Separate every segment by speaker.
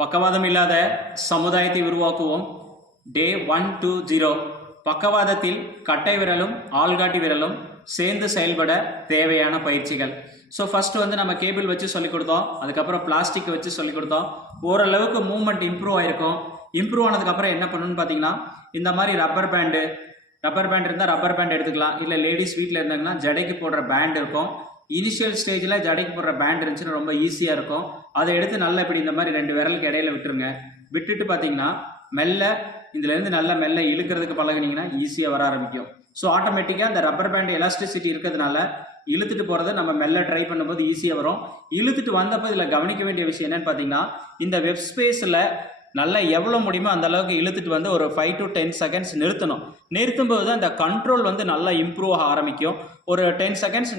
Speaker 1: பக்கவாதம் இல்லாத சமுதாயத்தை உருவாக்குவோம். டே ஒன் டூ ஜீரோ பக்கவாதத்தில் கட்டை விரலும் ஆள்காட்டி விரலும் சேர்ந்து செயல்பட தேவையான பயிற்சிகள். ஸோ ஃபர்ஸ்ட் வந்து நம்ம கேபிள் வச்சு சொல்லிக் கொடுத்தோம். அதுக்கப்புறம் பிளாஸ்டிக் வச்சு சொல்லிக் கொடுத்தோம். ஓரளவுக்கு மூவ்மெண்ட் இம்ப்ரூவ் ஆயிருக்கும். இம்ப்ரூவ் ஆனதுக்கப்புறம் என்ன பண்ணணும்னு பார்த்தீங்கன்னா இந்த மாதிரி ரப்பர் பேண்டு ரப்பர் பேண்ட் இருந்தால் ரப்பர் பேண்ட் எடுத்துக்கலாம். இல்லை லேடிஸ் வீட்டில் இருந்தாங்கன்னா ஜடைக்கு போடுற பேண்ட் இருக்கும். இனிஷியல் ஸ்டேஜில் ஜடைக்கு போடுற பேண்ட் இருந்துச்சுன்னா ரொம்ப ஈஸியாக இருக்கும். அதை எடுத்து நல்லா இப்படி இந்த மாதிரி ரெண்டு விரலுக்கு இடையில விட்டுருங்க. விட்டுட்டு பார்த்தீங்கன்னா மெல்ல இதுலேருந்து நல்லா மெல்ல இழுக்கிறதுக்கு பழகுனீங்கன்னா ஈஸியாக வர ஆரம்பிக்கும். ஸோ ஆட்டோமேட்டிக்காக அந்த ரப்பர் பேண்ட் எலாஸ்டிசிட்டி இருக்கிறதுனால இழுத்துட்டு போகிறத நம்ம மெல்ல ட்ரை பண்ணும்போது ஈஸியாக வரும். இழுத்துட்டு வந்தப்போ இதில் கவனிக்க வேண்டிய விஷயம் என்னன்னு பார்த்தீங்கன்னா இந்த வெப் ஸ்பேஸில் நல்லா எவ்வளோ முடியுமோ அந்த அளவுக்கு இழுத்துட்டு வந்து ஒரு ஃபைவ் டு டென் செகண்ட்ஸ் நிறுத்தணும். நிறுத்தும் போது தான் இந்த கண்ட்ரோல் வந்து நல்லா இம்ப்ரூவ் ஆக ஆரம்பிக்கும். ஒரு டென் செகண்ட்ஸ்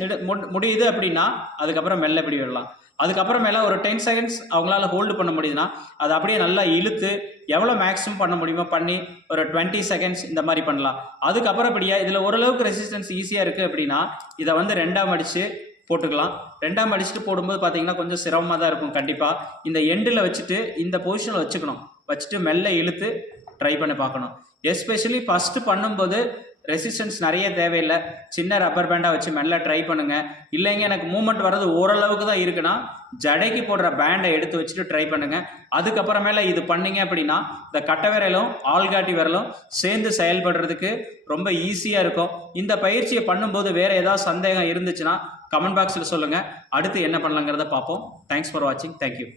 Speaker 1: முடியுது அப்படின்னா அதுக்கப்புறம் மெல்ல இப்படி விடலாம் அதுக்கப்புறமேல ஒரு டென் செகண்ட்ஸ் அவங்களால ஹோல்டு பண்ண முடியுதுன்னா அதை அப்படியே நல்லா இழுத்து எவ்வளோ மேக்ஸிமம் பண்ண முடியுமோ பண்ணி ஒரு டுவெண்ட்டி செகண்ட்ஸ் இந்த மாதிரி பண்ணலாம். அதுக்கப்புறம் இப்படியா இதில் ஓரளவுக்கு ரெசிஸ்டன்ஸ் ஈஸியாக இருக்குது அப்படின்னா இதை வந்து ரெண்டாம் அடித்து போட்டுக்கலாம். ரெண்டாம் அடிச்சுட்டு போடும்போது பார்த்தீங்கன்னா கொஞ்சம் சிரமமாக தான் இருக்கும். கண்டிப்பாக இந்த எண்டில் வச்சுட்டு இந்த பொசிஷனில் வச்சுக்கணும். வச்சுட்டு மெல்ல இழுத்து ட்ரை பண்ணி பார்க்கணும். எஸ்பெஷலி ஃபஸ்ட்டு பண்ணும்போது ரெசிஸ்டன்ஸ் நிறைய தேவையில்லை. சின்ன ரப்பர் பேண்டாக வச்சு மெல்ல ட்ரை பண்ணுங்க. இல்லைங்க எனக்கு மூமெண்ட் வர்றது ஓரளவுக்கு தான் இருக்குன்னா ஜடைக்கு போடுற பேண்டை எடுத்து வச்சுட்டு ட்ரை பண்ணுங்க. அதுக்கப்புறமேல இது பண்ணீங்க அப்படின்னா இந்த கட்டை விரலும் ஆள்காட்டி விரலும் சேர்ந்து செயல்படுறதுக்கு ரொம்ப ஈஸியாக இருக்கும். இந்த பயிற்சியை பண்ணும்போது வேற ஏதாவது சந்தேகம் இருந்துச்சுன்னா கமெண்ட் பாக்ஸில் சொல்லுங்கள் அடுத்து என்ன பண்ணலாங்கிறத பார்ப்போம். தேங்க்ஸ் ஃபார் வாட்சிங் தேங்க்யூ